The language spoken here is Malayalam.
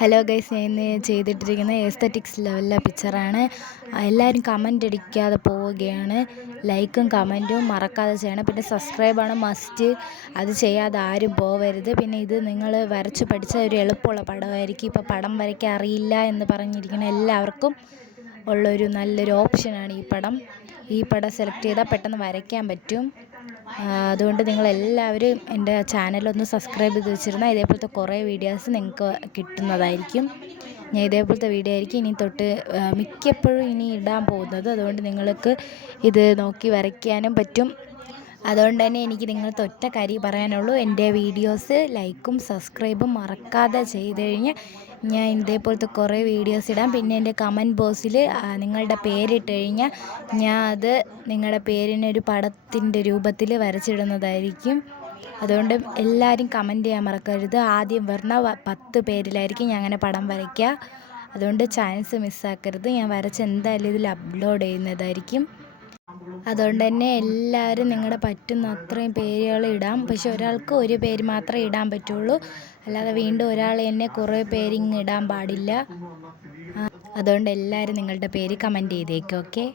ഹലോ ഗൈസ്, ഞാൻ ഇന്ന് ചെയ്തിട്ടിരിക്കുന്ന എസ്തറ്റിക്സ് ലെവലിലെ പിക്ചറാണ്. എല്ലാവരും കമൻ്റ് അടിക്കാതെ പോവുകയാണ്. ലൈക്കും കമൻറ്റും മറക്കാതെ ചെയ്യണം. പിന്നെ സബ്സ്ക്രൈബാണ് മസ്റ്റ്. അത് ചെയ്യാതെ ആരും പോവരുത്. പിന്നെ ഇത് നിങ്ങൾ വരച്ച് പഠിച്ച ഒരു എളുപ്പമുള്ള പടമായിരിക്കും. ഇപ്പോൾ പടം വരയ്ക്കാൻ അറിയില്ല എന്ന് പറഞ്ഞിരിക്കുന്ന എല്ലാവർക്കും ഉള്ളൊരു നല്ലൊരു ഓപ്ഷനാണ് ഈ പടം. ഈ പടം സെലക്ട് ചെയ്താൽ പെട്ടെന്ന് വരയ്ക്കാൻ പറ്റും. അതുകൊണ്ട് നിങ്ങളെല്ലാവരും എൻ്റെ ചാനലൊന്ന് സബ്സ്ക്രൈബ് ചെയ്ത് വെച്ചിരുന്നാൽ ഇതേപോലത്തെ കുറേ വീഡിയോസ് നിങ്ങൾക്ക് കിട്ടുന്നതായിരിക്കും. ഞാൻ ഇതേപോലത്തെ വീഡിയോ ആയിരിക്കും ഇനി തൊട്ട് മിക്കപ്പോഴും ഇനി ഇടാൻ പോകുന്നത്. അതുകൊണ്ട് നിങ്ങൾക്ക് ഇത് നോക്കി വരയ്ക്കാനും പറ്റും. അതുകൊണ്ട് തന്നെ എനിക്ക് നിങ്ങളുടെ ഒറ്റ കാര്യം പറയാനുള്ളൂ, എൻ്റെ വീഡിയോസ് ലൈക്കും സബ്സ്ക്രൈബും മറക്കാതെ ചെയ്ത് കഴിഞ്ഞാൽ ഞാൻ ഇതേപോലത്തെ കുറേ വീഡിയോസ് ഇടാം. പിന്നെ എൻ്റെ കമൻറ്റ് ബോക്സിൽ നിങ്ങളുടെ പേരിട്ട് കഴിഞ്ഞാൽ ഞാൻ അത് നിങ്ങളുടെ പേരിനൊരു പടത്തിൻ്റെ രൂപത്തിൽ വരച്ചിടുന്നതായിരിക്കും. അതുകൊണ്ട് എല്ലാവരും കമൻറ്റ് ചെയ്യാൻ മറക്കരുത്. ആദ്യം വരുന്ന 10 പേരിലായിരിക്കും ഞാൻ അങ്ങനെ പടം വരയ്ക്കുക. അതുകൊണ്ട് ചാൻസ് മിസ്സാക്കരുത്. ഞാൻ വരച്ച് എന്തായാലും ഇതിൽ അപ്ലോഡ് ചെയ്യുന്നതായിരിക്കും. അതുകൊണ്ട് തന്നെ എല്ലാവരും നിങ്ങളുടെ പറ്റുന്ന അത്രയും പേരുകൾ ഇടാം. പക്ഷെ ഒരാൾക്ക് ഒരു പേര് മാത്രമേ ഇടാൻ പറ്റുള്ളൂ. അല്ലാതെ വീണ്ടും ഒരാൾ തന്നെ കുറേ പേരിങ്ങ് ഇടാൻ പാടില്ല. അതുകൊണ്ട് എല്ലാവരും നിങ്ങളുടെ പേര് കമൻറ്റ് ചെയ്തേക്കും. ഓക്കെ.